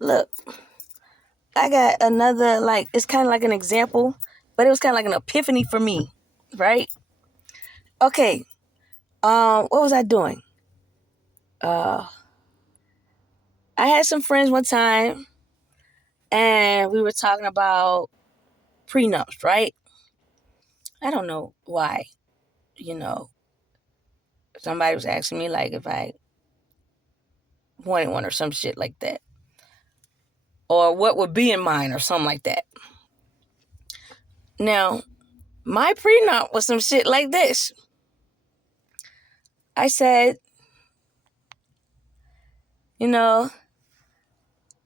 Look, I got another, like, it's kind of like an example, but it was kind of like an epiphany for me, right? Okay, what was I doing? Uh, I had some friends one time, and we were talking about prenups, right? I don't know why, you know, somebody was asking me, like, if I wanted one or some shit like that, or what would be in mine or something like that. Now, my prenup was some shit like this. I said, you know,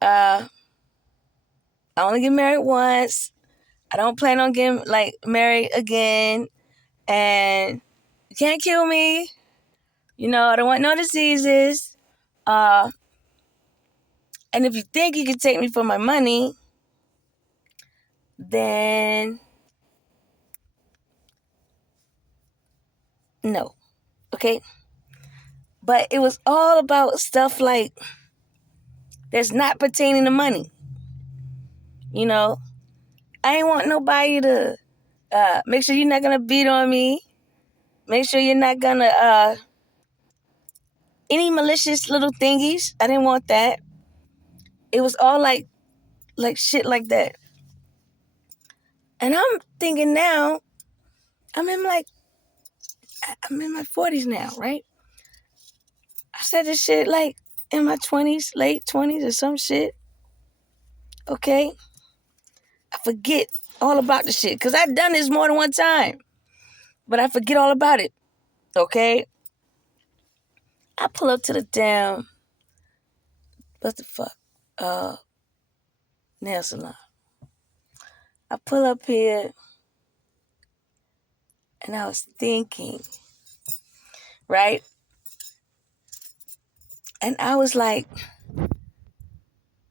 I only get married once. I don't plan on getting like married again, and you can't kill me. I don't want no diseases. Uh, and if you think you can take me for my money, then no. Okay? But it was all about stuff like that's not pertaining to money. I ain't want nobody to make sure you're not gonna beat on me. Make sure you're not gonna any malicious little thingies. I didn't want that. It was all like shit like that. And I'm thinking now, I'm in like I'm in my 40s now, right? I said this shit like in my 20s, late 20s or some shit. Okay? I forget all about the shit because I've done this more than one time. But I forget all about it. Okay? I pull up to the damn, what the fuck? Nail salon. I pull up here and I was thinking, right? And I was like,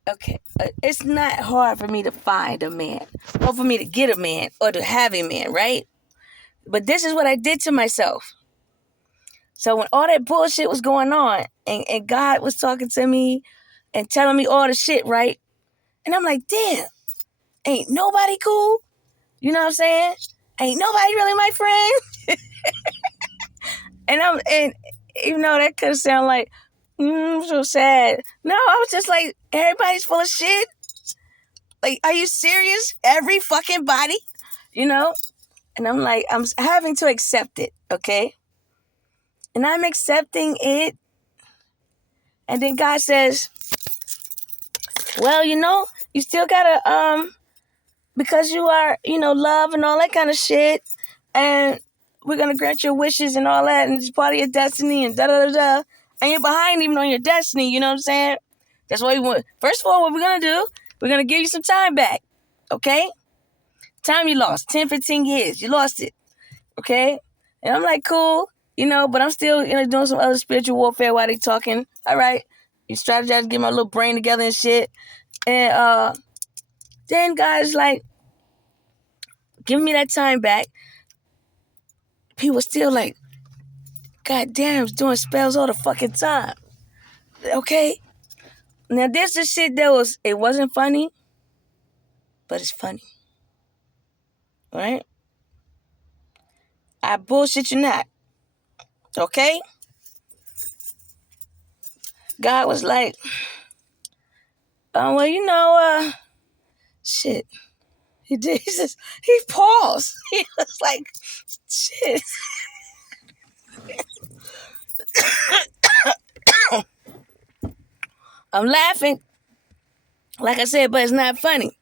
okay, it's not hard for me to find a man or for me to get a man or to have a man, right? But this is what I did to myself. So when all that bullshit was going on and God was talking to me and telling me all the shit, right? And I'm like, damn, ain't nobody cool? You know what I'm saying? Ain't nobody really my friend? And even though that could sound like, I'm so sad. No, I was just like, everybody's full of shit. Like, are you serious? Every fucking body? You know? And I'm like, I'm having to accept it, okay? And I'm accepting it. And then God says, well, you still gotta, because you are, love and all that kind of shit. And we're gonna grant your wishes and all that. And it's part of your destiny and da-da-da-da. And you're behind even on your destiny, you know what I'm saying? That's what we want. First of all, what we're gonna do, we're gonna give you some time back, okay? Time you lost, 10, 15 years. You lost it, okay? And I'm like, cool, but I'm still, doing some other spiritual warfare while they talking. All right. You strategize to get my little brain together and shit. And then guys like, giving me that time back. People still like, God damn, doing spells all the fucking time. Okay? Now this is shit that it wasn't funny, but it's funny. Alright? I bullshit you not. Okay? God was like, well, shit. He did. He paused. He was like, shit. I'm laughing, like I said, but it's not funny.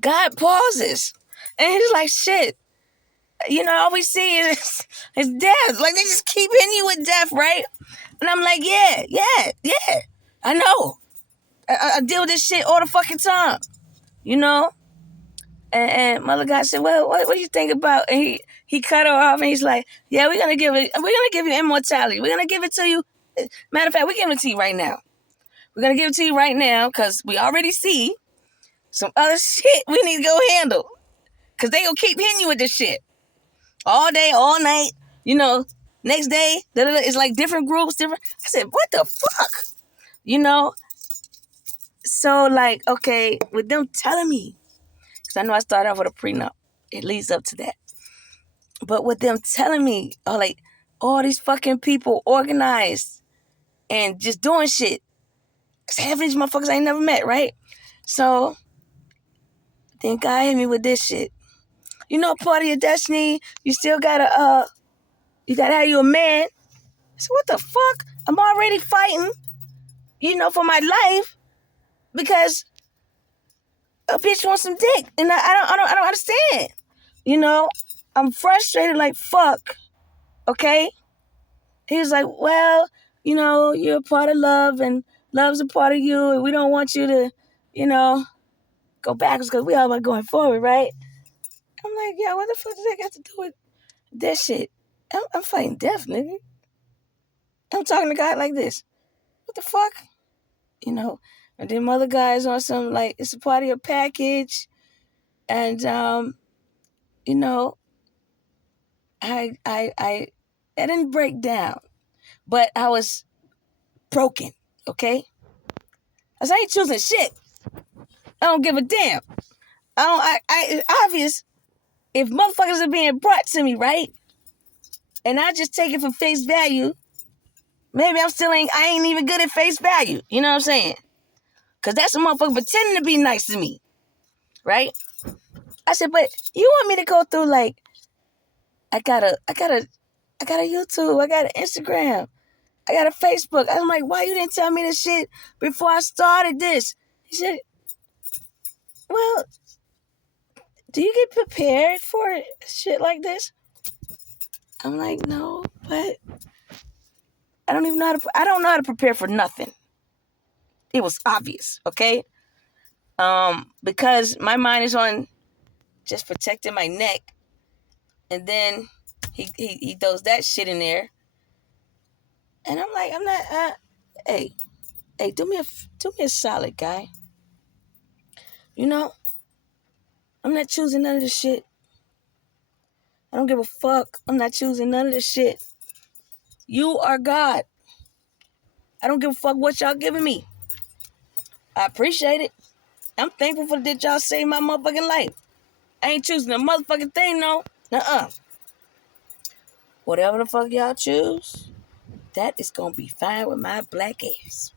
God pauses. And he's like, shit. All we see is death. Like, they just keep hitting you with death, right? And I'm like, yeah. I know. I deal with this shit all the fucking time. And Mother God said, well, what do you think about? And he cut her off and he's like, yeah, we're gonna give you immortality. We're gonna give it to you. Matter of fact, we're giving it to you right now. We're gonna give it to you right now because we already see some other shit we need to go handle. Because they gonna keep hitting you with this shit. All day, all night, next day, it's like different groups, different. I said, what the fuck? So, like, okay, with them telling me, because I know I started off with a prenup. It leads up to that. But with them telling me, oh, like, all these fucking people organized and just doing shit. Because half of these motherfuckers I ain't never met, right? So, then God hit me with this shit. You know, part of your destiny, you still gotta have you a man. So what the fuck? I'm already fighting, for my life because a bitch wants some dick, and I don't understand. I'm frustrated like fuck. Okay. He was like, well, you're a part of love, and love's a part of you, and we don't want you to, go backwards because we all about going forward, right? I'm like, yeah, what the fuck does that got to do with this shit? I'm fighting death, nigga. I'm talking to God like this. What the fuck? And then other guys on some like it's a part of your package, and I didn't break down, but I was broken. Okay, I ain't choosing shit. I don't give a damn. It's obvious if motherfuckers are being brought to me, right? And I just take it for face value. Maybe I ain't even good at face value. You know what I'm saying? Cause that's a motherfucker pretending to be nice to me, right? I said, but you want me to go through like, I got a YouTube, I got an Instagram, I got a Facebook. I'm like, why you didn't tell me this shit before I started this? He said, well, do you get prepared for shit like this? I'm like, no, but I don't know how to prepare for nothing. It was obvious, okay? Because my mind is on just protecting my neck, and then he throws that shit in there, and I'm like, I'm not. Hey, do me a solid, guy. I'm not choosing none of this shit. I don't give a fuck. I'm not choosing none of this shit. You are God. I don't give a fuck what y'all giving me. I appreciate it. I'm thankful for that y'all saved my motherfucking life. I ain't choosing a motherfucking thing, no. Nuh-uh. Whatever the fuck y'all choose, that is gonna be fine with my black ass.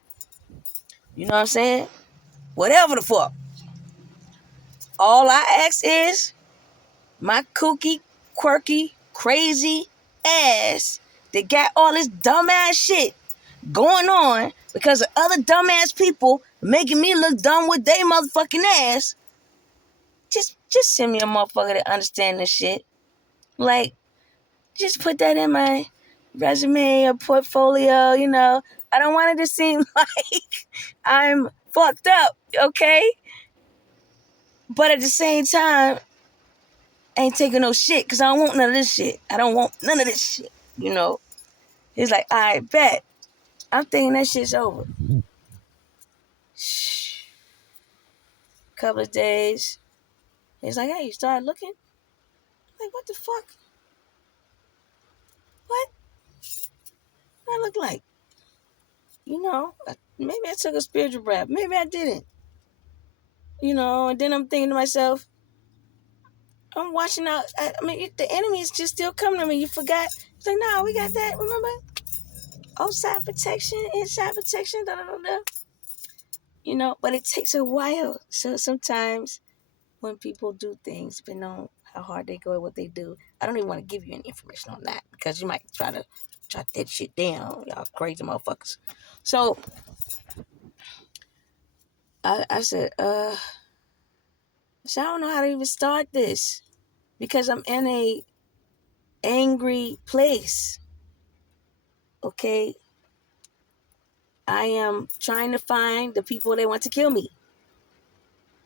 You know what I'm saying? Whatever the fuck. All I ask is my kooky, quirky, crazy ass that got all this dumbass shit going on because of other dumbass people making me look dumb with they motherfucking ass. Just send me a motherfucker that understand this shit. Like, just put that in my resume or portfolio, I don't want it to seem like I'm fucked up, okay? But at the same time, I ain't taking no shit because I don't want none of this shit. I don't want none of this shit, He's like, I bet. I'm thinking that shit's over. Shh. Couple of days. He's like, hey, you started looking? I'm like, what the fuck? What? What I look like? Maybe I took a spiritual breath. Maybe I didn't. And then I'm thinking to myself, I'm watching out. The enemy is just still coming to me. You forgot? It's like, no, we got that. Remember? Outside protection, inside protection, da da da da. But it takes a while. So sometimes when people do things, depending on how hard they go at what they do, I don't even want to give you any information on that because you might try that shit down, y'all crazy motherfuckers. So I said, so I don't know how to even start this because I'm in a angry place. Okay, I am trying to find the people that want to kill me,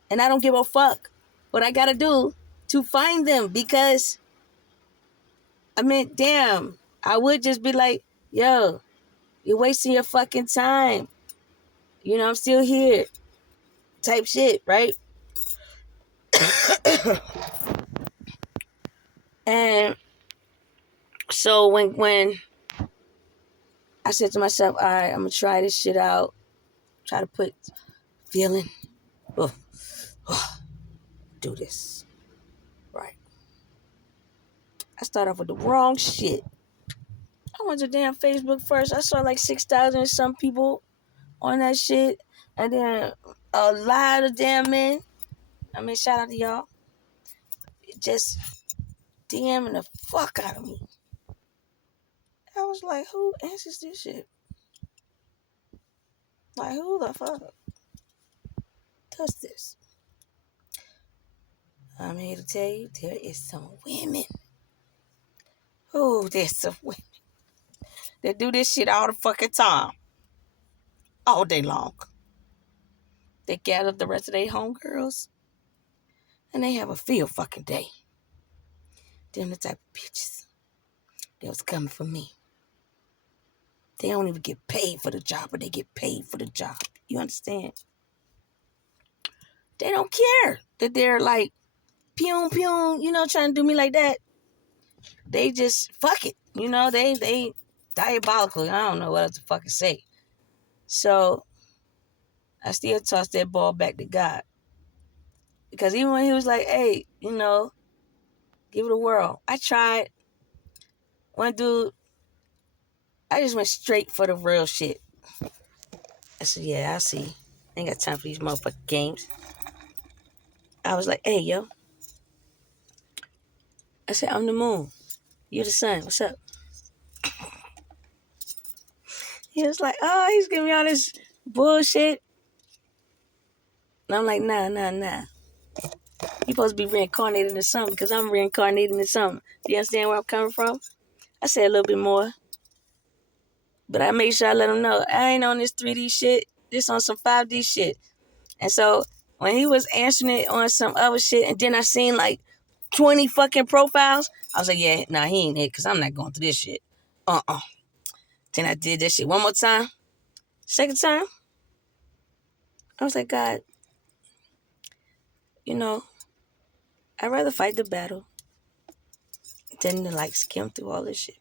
and I don't give a fuck what I gotta do to find them because damn, I would just be like, yo, you're wasting your fucking time. I'm still here. Type shit, right? And so when I said to myself, all right, I'm gonna try this shit out. Try to put feeling. Oh, do this. Right. I started off with the wrong shit. I went to damn Facebook first. I saw like 6,000 and some people on that shit. And then a lot of damn men. I mean, shout out to y'all. Just DMing the fuck out of me. I was like, who answers this shit? Like, who the fuck does this? I'm here to tell you, there is some women. Oh, there's some women that do this shit all the fucking time. All day long. They gather the rest of their homegirls and they have a field fucking day. Them the type of bitches that was coming for me. They don't even get paid for the job, but they get paid for the job. You understand? They don't care that they're like, pew, pew, trying to do me like that. They just, fuck it. They diabolical. I don't know what else to fucking say. So, I still toss that ball back to God. Because even when he was like, hey, give it a whirl. I tried. One dude, I just went straight for the real shit. I said, yeah, I see. Ain't got time for these motherfucking games. I was like, hey, yo. I said, I'm the moon. You the sun. What's up? He was like, oh, he's giving me all this bullshit. And I'm like, nah. You supposed to be reincarnated into something because I'm reincarnated into something. Do you understand where I'm coming from? I said a little bit more. But I made sure I let him know, I ain't on this 3D shit. This on some 5D shit. And so when he was answering it on some other shit, and then I seen like 20 fucking profiles, I was like, yeah, nah, he ain't it because I'm not going through this shit. Then I did that shit one more time. Second time, I was like, God, I'd rather fight the battle than to like skim through all this shit.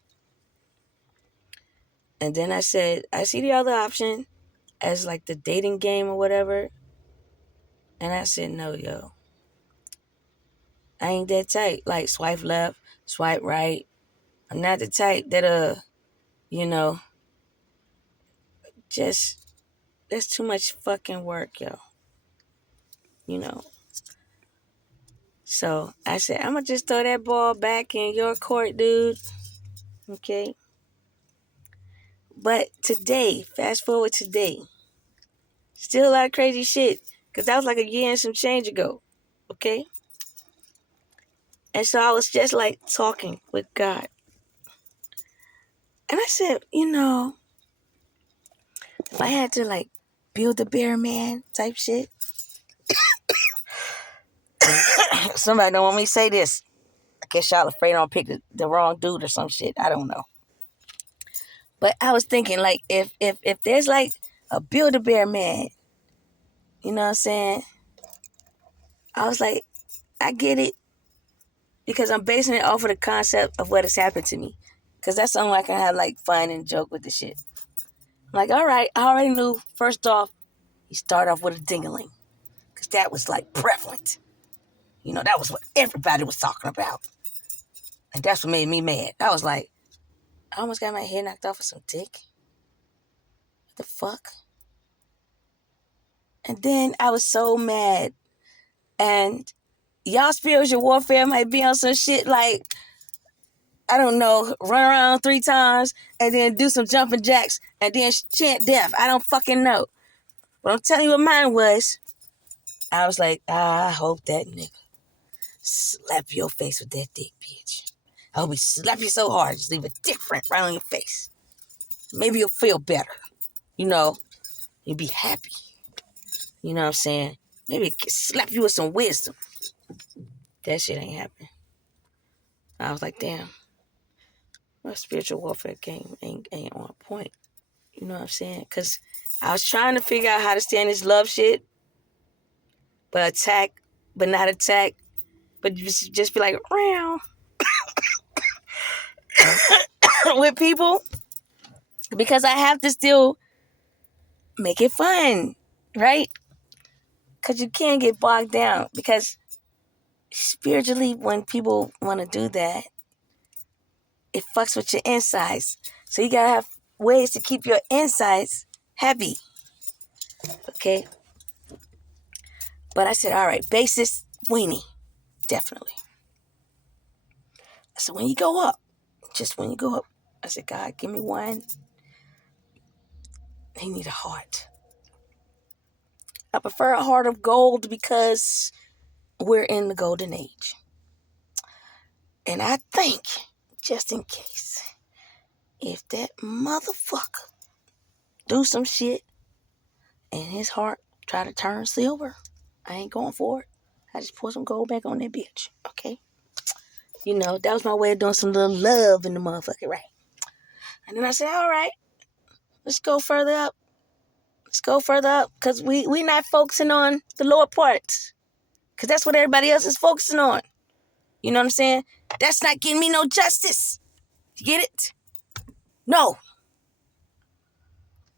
And then I said, I see the other option as like the dating game or whatever. And I said, no, yo. I ain't that type. Like swipe left, swipe right. I'm not the type that, just, that's too much fucking work, yo. So I said, I'm going to just throw that ball back in your court, dude. Okay? But today, fast forward today, still a lot of crazy shit. Because that was like a year and some change ago. Okay? And so I was just like talking with God. And I said, if I had to like build a bear man type shit. Somebody don't want me to say this. I guess y'all afraid I'll pick the wrong dude or some shit. I don't know. But I was thinking like if there's like a Build-A-Bear man, you know what I'm saying? I was like, I get it because I'm basing it off of the concept of what has happened to me. Because that's something I can have like fun and joke with the shit. I'm like, all right, I already knew. First off, he started off with a ding-a-ling. Because that was like prevalent. That was what everybody was talking about. And that's what made me mad. I was like, I almost got my head knocked off with some dick. What the fuck? And then I was so mad. And y'all spiritual warfare might be on some shit like, I don't know, run around 3 times and then do some jumping jacks and then chant death. I don't fucking know. But I'm telling you what mine was. I was like, I hope that nigga slap your face with that dick, bitch. I hope he slap you so hard, just leave a dick print right on your face. Maybe you'll feel better. You'll be happy. You know what I'm saying? Maybe it can slap you with some wisdom. That shit ain't happening. I was like, damn. My spiritual warfare game ain't on point. You know what I'm saying? Because I was trying to figure out how to stand this love shit. But attack, but not attack. But just be like, round. With people. Because I have to still make it fun. Right? Because you can't get bogged down. Because spiritually, when people want to do that, it fucks with your insides. So you got to have ways to keep your insides happy. Okay? But I said, all right, basis weenie. Definitely. So when you go up, just when you go up, I said, God, give me one. He need a heart. I prefer a heart of gold because we're in the golden age. And I think, just in case, if that motherfucker do some shit and his heart try to turn silver, I ain't going for it. I just pour some gold back on that bitch, okay? You know, that was my way of doing some little love in the motherfucker, right? And then I said, all right, let's go further up. Let's go further up, because we not focusing on the lower parts, because that's what everybody else is focusing on. You know what I'm saying? That's not getting me no justice. You get it? No.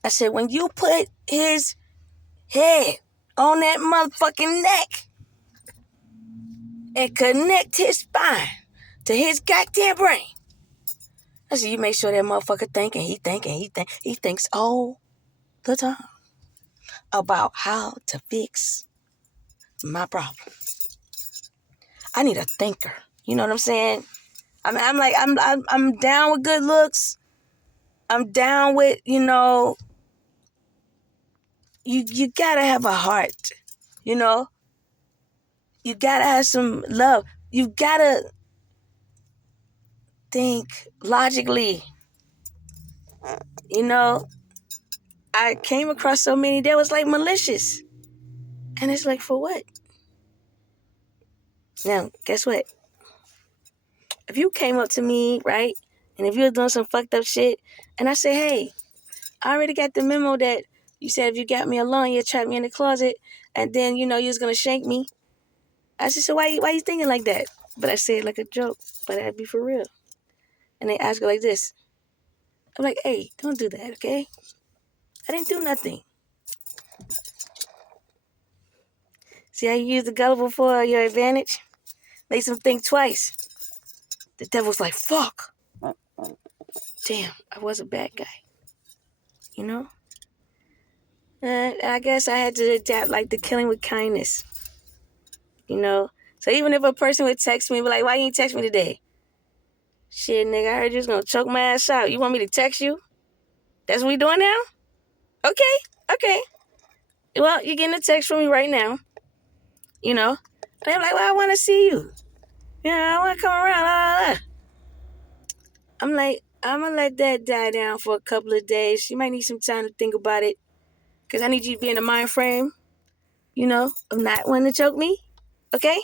I said, when you put his head on that motherfucking neck and connect his spine to his goddamn brain, I said, you make sure that motherfucker he thinks all the time about how to fix my problem. I need a thinker. You know what I'm saying? I'm down with good looks. I'm down with, you gotta have a heart, you know? You gotta have some love. You gotta think logically. You know, I came across so many that was like malicious. And it's like, for what? Now, guess what? If you came up to me, right? And if you were doing some fucked up shit, and I say, hey, I already got the memo that you said if you got me alone, you'd trap me in the closet, and then, you was going to shank me. I said, so why you thinking like that? But I say it like a joke, but that'd be for real. And they ask her like this. I'm like, hey, don't do that, okay? I didn't do nothing. See how you use the gullible for your advantage? Makes them think twice. The devil's like, fuck. Damn, I was a bad guy. You know? And I guess I had to adapt like the killing with kindness. You know? So even if a person would text me, be like, why you ain't text me today? Shit, nigga, I heard you was gonna choke my ass out. You want me to text you? That's what we doing now? Okay. Well, you're getting a text from me right now. You know? And I'm like, well, I want to see you. I want to come around. I'm like, I'm going to let that die down for a couple of days. You might need some time to think about it. Because I need you to be in the mind frame, of not wanting to choke me. Okay?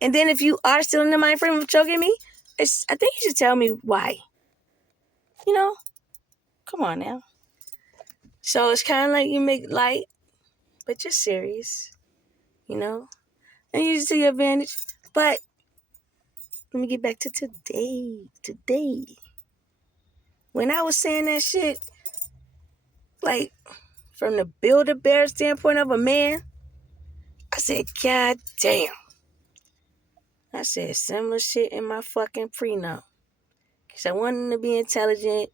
And then if you are still in the mind frame of choking me, I think you should tell me why. Come on now. So it's kind of like you make light, but you're serious. And use it to your advantage. But let me get back to today. When I was saying that shit, like, from the Build-A-Bear standpoint of a man, I said, God damn. I said similar shit in my fucking prenup. Because I wanted him to be intelligent.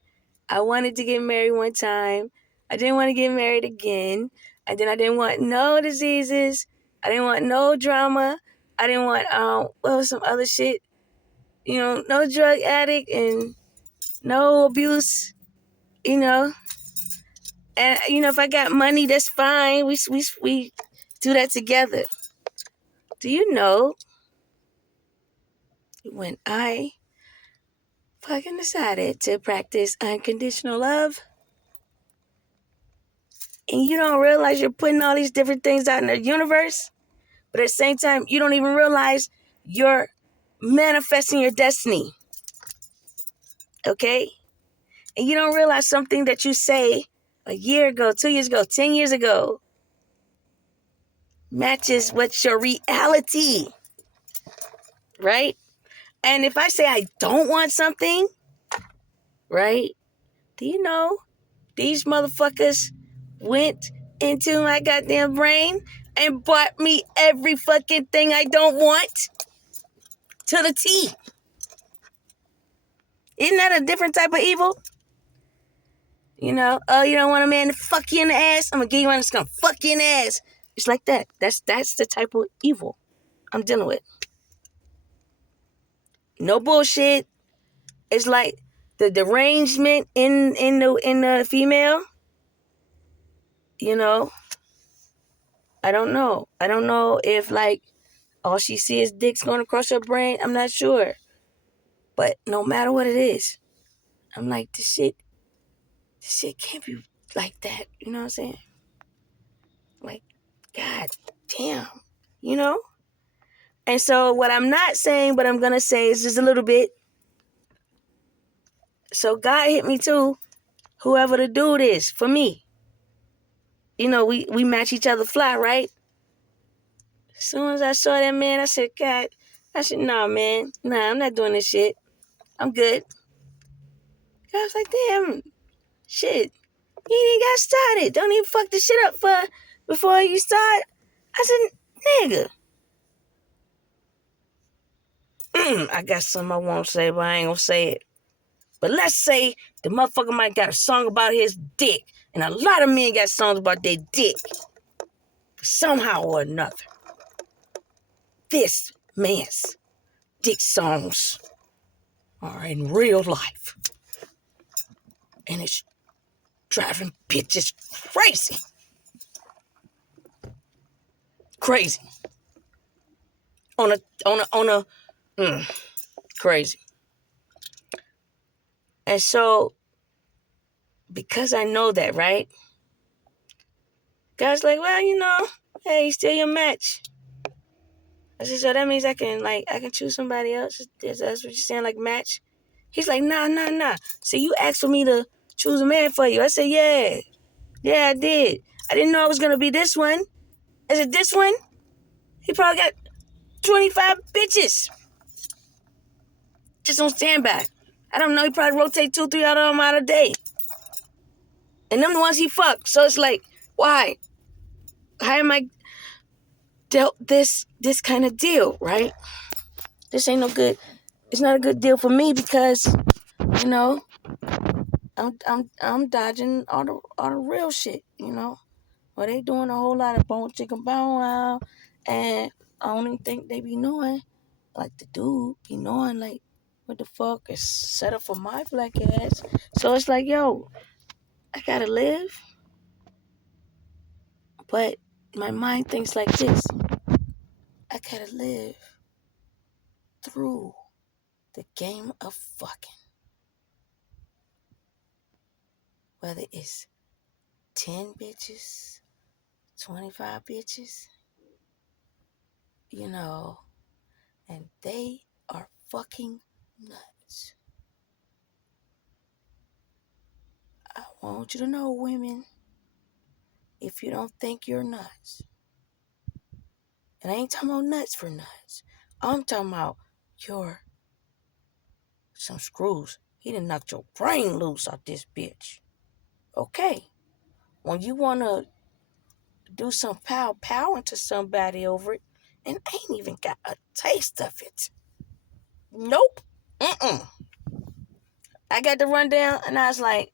I wanted to get married one time. I didn't want to get married again. And then I didn't want no diseases. I didn't want no drama. I didn't want, what was some other shit? No drug addict and no abuse, And, if I got money, that's fine. We do that together. Do you know when I fucking decided to practice unconditional love, and you don't realize you're putting all these different things out in the universe, but at the same time, you don't even realize you're manifesting your destiny. Okay? And you don't realize something that you say a year ago, 2 years ago, 10 years ago matches what's your reality. Right? And if I say I don't want something, right? Do you know these motherfuckers went into my goddamn brain and bought me every fucking thing I don't want to the T. Isn't that a different type of evil? You know, oh, you don't want a man to fuck you in the ass? I'm gonna give you one that's gonna fuck you in the ass. It's like that. That's the type of evil I'm dealing with. No bullshit. It's like the derangement in the female. You know, I don't know. I don't know if like all she sees is dicks going across her brain. I'm not sure. But no matter what it is, I'm like, this shit can't be like that. You know what I'm saying? Like, God damn. You know? And so what I'm not saying, but I'm going to say is just a little bit. So God hit me too, whoever the dude is, for me. You know, we match each other fly, right? As soon as I saw that man, I said, God, nah, man. Nah, I'm not doing this shit. I'm good. I was like, damn, shit. You ain't even got started. Don't even fuck the shit up before you start. I said, nigga. I got something I won't say, but I ain't gonna say it. But let's say the motherfucker might got a song about his dick. And a lot of men got songs about their dick. Somehow or another. This man's dick songs are in real life. And it's driving bitches crazy. Crazy. Crazy. And so, because I know that, right? God's like, well, you know, hey, he's still your match. I said, so that means I can choose somebody else? That's what you're saying, like match? He's like, nah. So you asked for me to choose a man for you. I said, yeah. Yeah, I did. I didn't know it was going to be this one. I said, this one? He probably got 25 bitches. Just on standby. I don't know. He probably rotate 2-3 out of them out a day. And them the ones he fucked. So it's like, why? How am I dealt this kind of deal, right? This ain't no good. It's not a good deal for me because, you know, I'm dodging all the real shit, you know. Well, they doing a whole lot of bone chicken bow wow, and I don't even think they be knowing, like the dude be knowing, like what the fuck is set up for my black ass. So it's like, yo, I gotta live, but my mind thinks like this: I gotta live through the game of fucking, whether it's 10 bitches, 25 bitches, you know, and they are fucking nuts. I want you to know, women, if you don't think you're nuts, and I ain't talking about nuts for nuts, I'm talking about you're some screws. He done knocked your brain loose out this bitch. Okay, when you want to do some pow into somebody over it, and ain't even got a taste of it. Nope. I got the rundown, and I was like,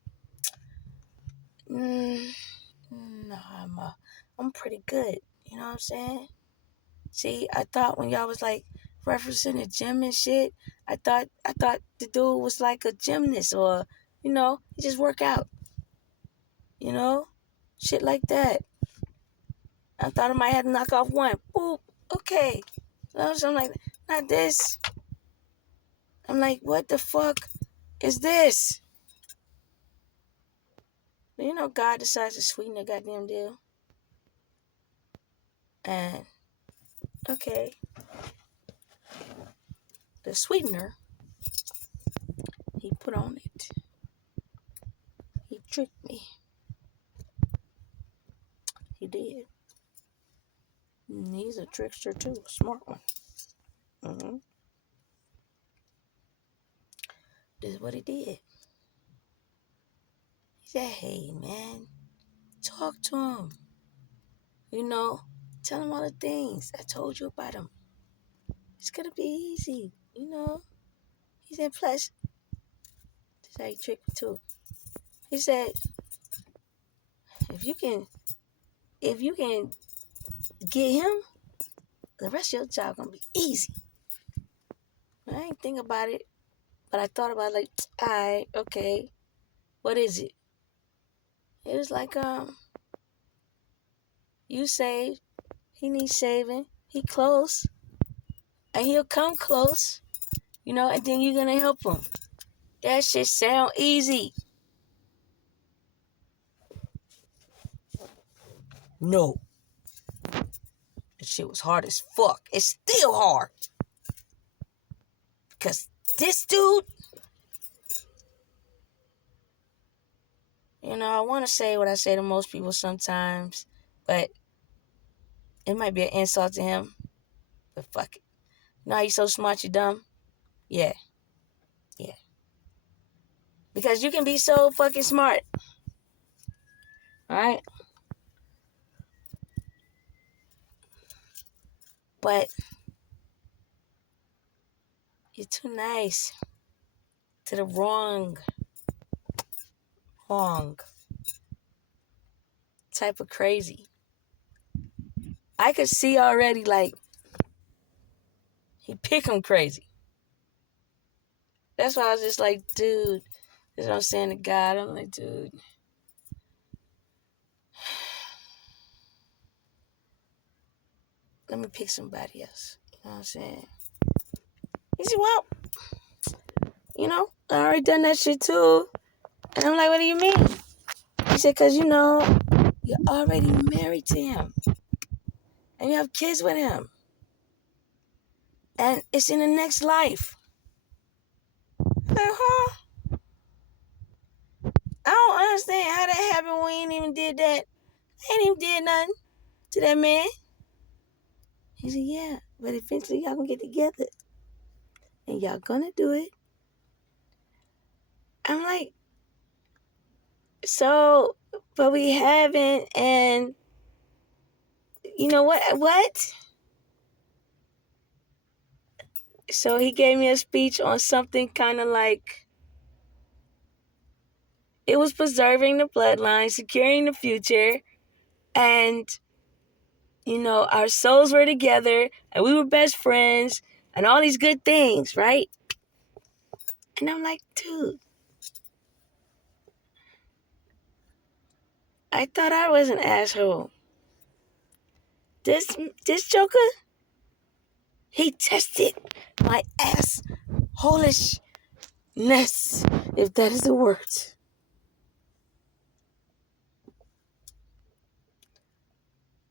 no, I'm pretty good. You know what I'm saying? See, I thought when y'all was like referencing the gym and shit, I thought the dude was like a gymnast or, you know, he just work out. You know? Shit like that. I thought I might have to knock off one. Boop. Okay. So I'm like, not this. I'm like, what the fuck is this? But you know, God decides to sweeten the goddamn deal. And, okay. The sweetener, he put on it. He tricked me. He did. And he's a trickster too, a smart one. This is what he did. He said, hey, man, talk to him. You know, Tell him all the things. I told you about him. It's going to be easy, you know. He said, plus, that's how he tricked me too. He said, if you can get him, the rest of your job going to be easy. I ain't think about it, but I thought about it like, all right, okay, what is it? It was like, you saved, he needs saving, he close, and he'll come close, you know, and then you're going to help him. That shit sound easy. No. That shit was hard as fuck. It's still hard. Because this dude, you know, I want to say what I say to most people sometimes, but it might be an insult to him. But fuck it. You know how you so smart, you dumb? Yeah. Yeah. Because you can be so fucking smart. Alright? But you're too nice to the wrong type of crazy. I could see already, like, he pick him crazy. That's why I was just like, dude, this is what I'm saying to God. I'm like, dude, let me pick somebody else. You know what I'm saying? He said, well, you know, I already done that shit too. And I'm like, what do you mean? He said, because, you know, you're already married to him. And you have kids with him. And it's in the next life. I'm like, huh? I don't understand how that happened when we ain't even did that. I ain't even did nothing to that man. He said, yeah, but eventually y'all gonna get together. And y'all gonna do it. I'm like, so, but we haven't, and you know what? So he gave me a speech on something kind of like, it was preserving the bloodline, securing the future, and, you know, our souls were together, and we were best friends, and all these good things, right? And I'm like, dude, I thought I was an asshole. This Joker, he tested my assholishness, if that is a word.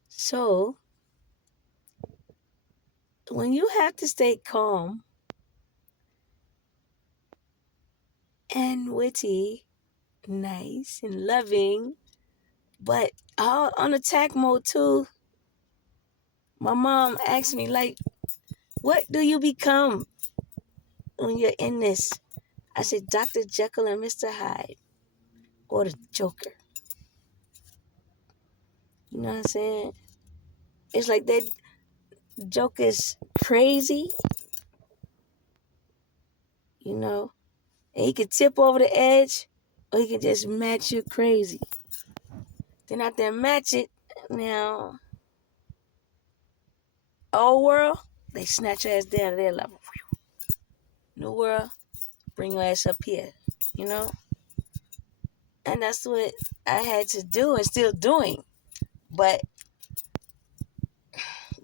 So, when you have to stay calm and witty, nice and loving, but all on attack mode too, my mom asked me, like, what do you become when you're in this? I said, Dr. Jekyll and Mr. Hyde, or the Joker. You know what I'm saying? It's like that Joker's crazy, you know, and he could tip over the edge, or he can just match you crazy. Then after that match it, now, old world, they snatch your ass down to their level. New world, bring your ass up here, you know? And that's what I had to do and still doing. But,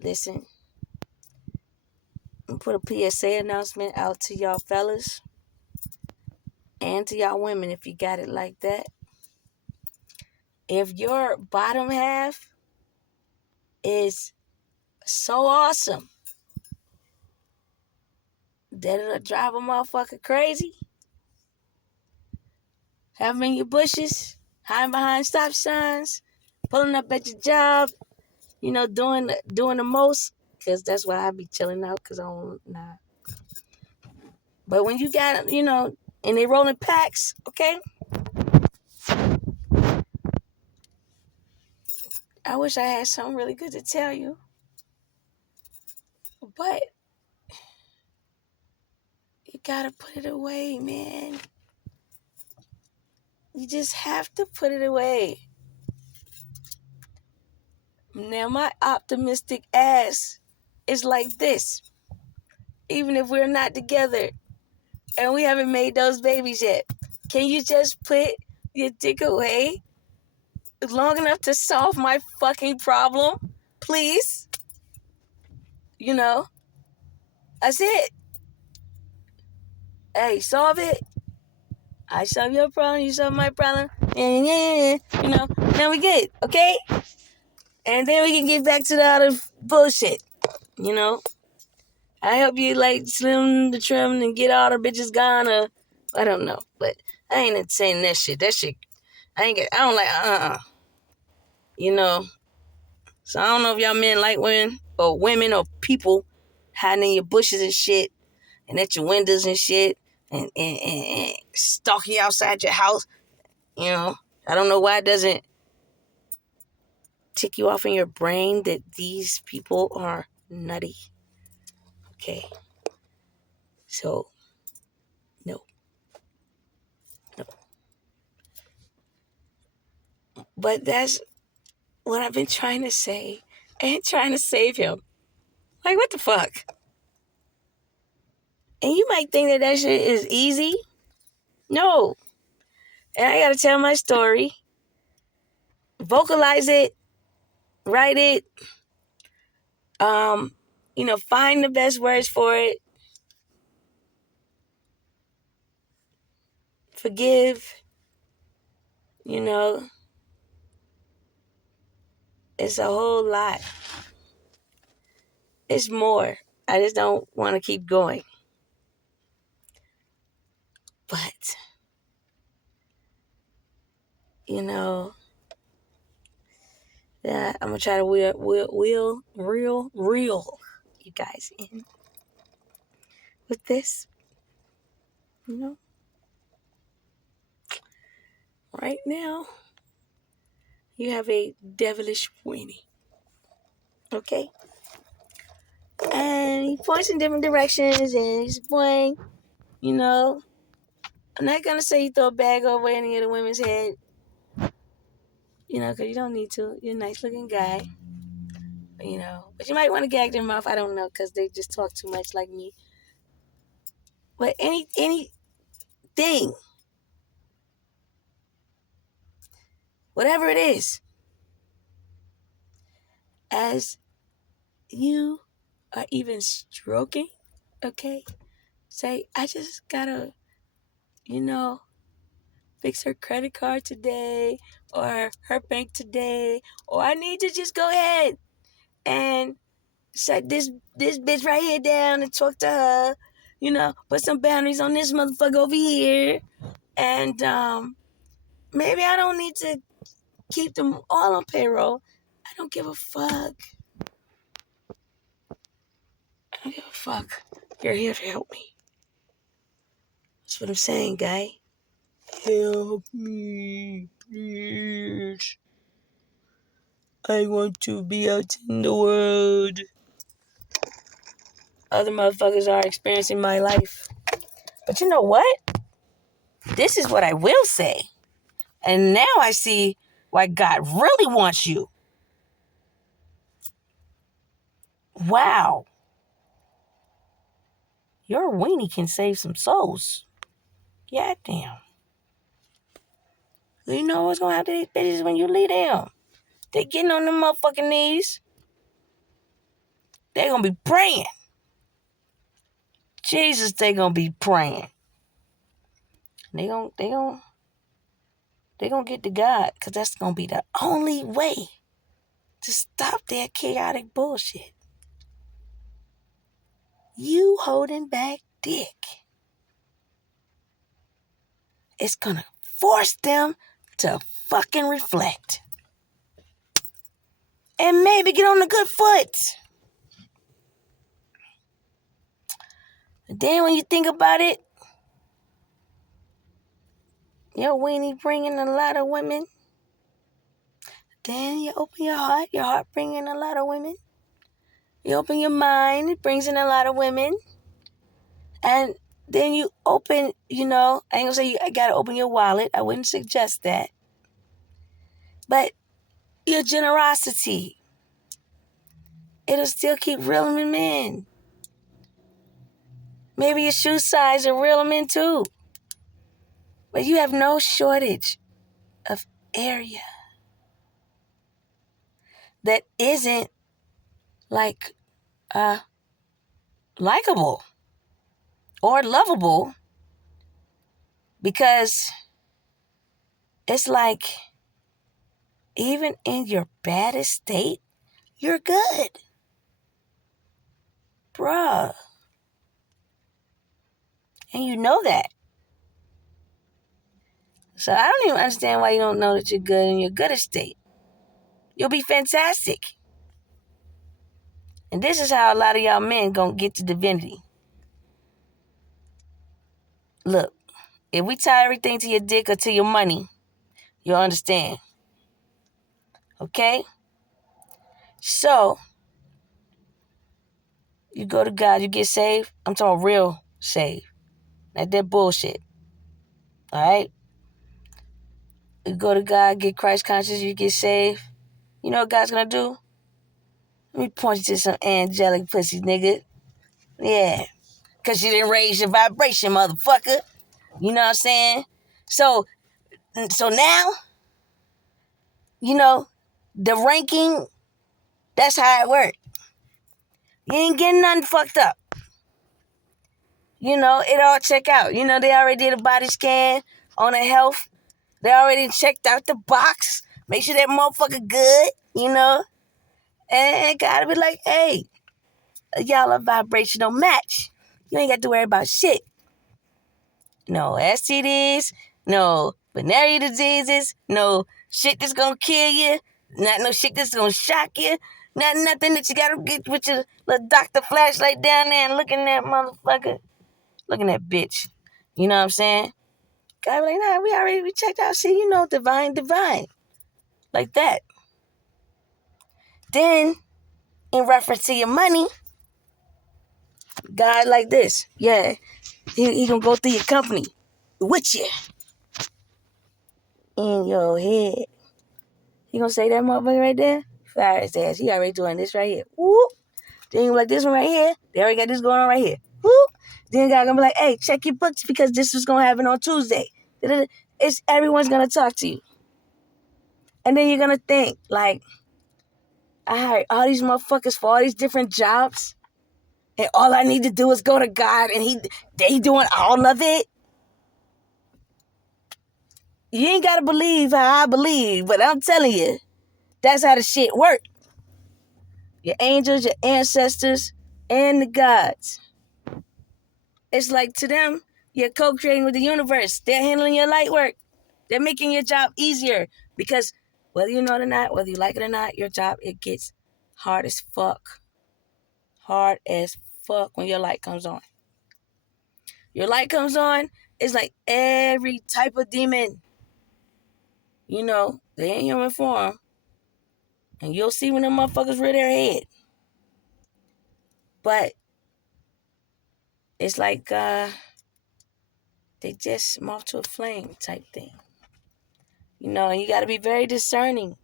listen, I'm put a PSA announcement out to y'all fellas and to y'all women if you got it like that. If your bottom half is so awesome that it'll drive a motherfucker crazy, have them in your bushes, hiding behind stop signs, pulling up at your job, you know, doing the most, because that's why I be chilling out, because I don't, nah. But when you got, you know, and they rolling packs, okay? I wish I had something really good to tell you. But you gotta put it away, man. You just have to put it away. Now, my optimistic ass is like this. Even if we're not together and we haven't made those babies yet, can you just put your dick away long enough to solve my fucking problem? Please? You know? That's it. Hey, solve it. I solve your problem, you solve my problem. Yeah. You know, now we good, okay? And then we can get back to the other bullshit. You know? I hope you like slim the trim and get all the bitches gone, or I don't know. But I ain't saying that shit. That shit, I don't like, You know? So I don't know if y'all men like women or people hiding in your bushes and shit, and at your windows and shit, and stalking you outside your house. You know, I don't know why it doesn't tick you off in your brain that these people are nutty. Okay. So, no. But that's what I've been trying to say and trying to save him. Like, what the fuck? And you might think that shit is easy. No. And I gotta tell my story. Vocalize it. Write it. Find the best words for it. Forgive. It's a whole lot. It's more. I just don't want to keep going. But, yeah, I'm going to try to reel you guys in with this. Right now, you have a devilish weenie. Okay? And he points in different directions and he's pointing, I'm not going to say you throw a bag over any of the women's head, because you don't need to. You're a nice looking guy, but you might want to gag their mouth. I don't know, because they just talk too much like me. But anything, whatever it is, as you are even stroking, okay, say, I just gotta, fix her credit card today, or her bank today, or I need to just go ahead and set this bitch right here down and talk to her, put some boundaries on this motherfucker over here, and maybe I don't need to keep them all on payroll. I don't give a fuck. I don't give a fuck. You're here to help me. That's what I'm saying, guy. Help me, please. I want to be out in the world. Other motherfuckers are experiencing my life. But you know what? This is what I will say. And now I see why God really wants you. Wow. Your weenie can save some souls. Yeah, damn. You know what's going to happen to these bitches when you leave them? They getting on them motherfucking knees. They going to be praying. Jesus, they going to be praying. They going to get to God, because that's going to be the only way to stop that chaotic bullshit. You holding back dick. It's going to force them to fucking reflect. And maybe get on a good foot. But then when you think about it, your weenie bringing a lot of women. then you open your heart brings in a lot of women. You open your mind, it brings in a lot of women. And then you open, I ain't gonna say you gotta open your wallet. I wouldn't suggest that. But your generosity, it'll still keep reeling them in. Maybe your shoe size will reel them in too. But you have no shortage of area that isn't like likable or lovable, because it's like even in your baddest state, you're good. Bruh. And you know that. So I don't even understand why you don't know that you're good in your goodest state. You'll be fantastic. And this is how a lot of y'all men gonna get to divinity. Look, if we tie everything to your dick or to your money, you'll understand. Okay? So, you go to God, you get saved. I'm talking real saved. Not that bullshit. Alright? You go to God, get Christ conscious, you get saved. You know what God's gonna do? Let me point you to some angelic pussy, nigga. Yeah. Because you didn't raise your vibration, motherfucker. You know what I'm saying? So now, the ranking, that's how it works. You ain't getting nothing fucked up. It all check out. They already did a body scan on the health. They already checked out the box. Make sure that motherfucker good, And gotta be like, hey, y'all a vibrational match. You ain't got to worry about shit. No STDs, no venereal diseases, no shit that's gonna kill you, not no shit that's gonna shock you, nothing that you gotta get with your little doctor flashlight down there and looking at motherfucker, looking at bitch. You know what I'm saying? Guy be like, nah, we checked out. See, divine, like that. Then, in reference to your money, God like this, yeah, he gonna go through your company with you in your head. He gonna say that motherfucker right there? Fire his ass. He already doing this right here. Whoop. Then he like this one right here. They already got this going on right here. Whoop. Then God gonna be like, hey, check your books because this is gonna happen on Tuesday. Everyone's gonna talk to you. And then you're gonna think, like, I hired all these motherfuckers for all these different jobs. And all I need to do is go to God and they doing all of it. You ain't gotta believe how I believe, but I'm telling you, that's how the shit work. Your angels, your ancestors, and the gods. It's like to them, you're co-creating with the universe. They're handling your light work. They're making your job easier because whether you know it or not, whether you like it or not, your job, it gets hard as fuck. Hard as fuck when your light comes on. Your light comes on, it's like every type of demon. They ain't human form. And you'll see when them motherfuckers rear their head. But it's like they just moth to a flame type thing. And you got to be very discerning.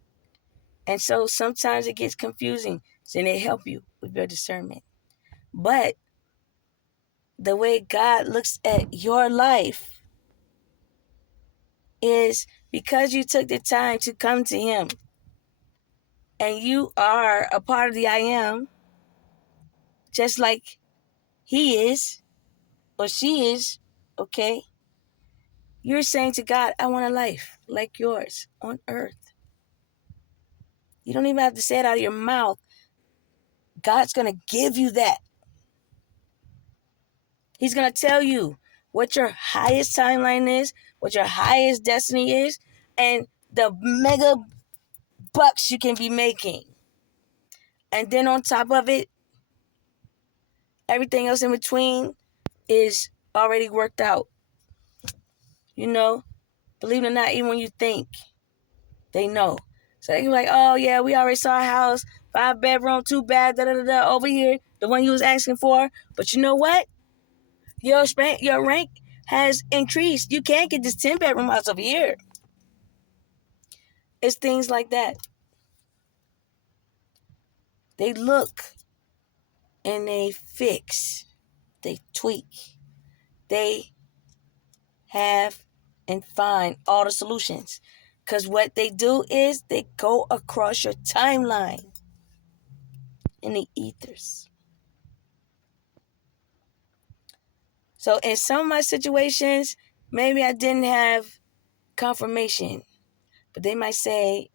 And so sometimes it gets confusing. So they help you with your discernment. But the way God looks at your life is because you took the time to come to Him. And you are a part of the I Am, just like He is, or she is, okay? You're saying to God, I want a life like yours on earth. You don't even have to say it out of your mouth. God's going to give you that. He's going to tell you what your highest timeline is, what your highest destiny is, and the mega bucks you can be making. And then on top of it, everything else in between is already worked out. Believe it or not, even when you think, they know. So they can be like, oh yeah, we already saw a house, 5-bedroom, 2-bath, over here, the one you was asking for. But you know what? Your rank has increased. You can't get this 10-bedroom house over here. It's things like that. They look and they fix, they tweak, they have and find all the solutions. Because what they do is they go across your timeline in the ethers. So in some of my situations, maybe I didn't have confirmation, but they might say,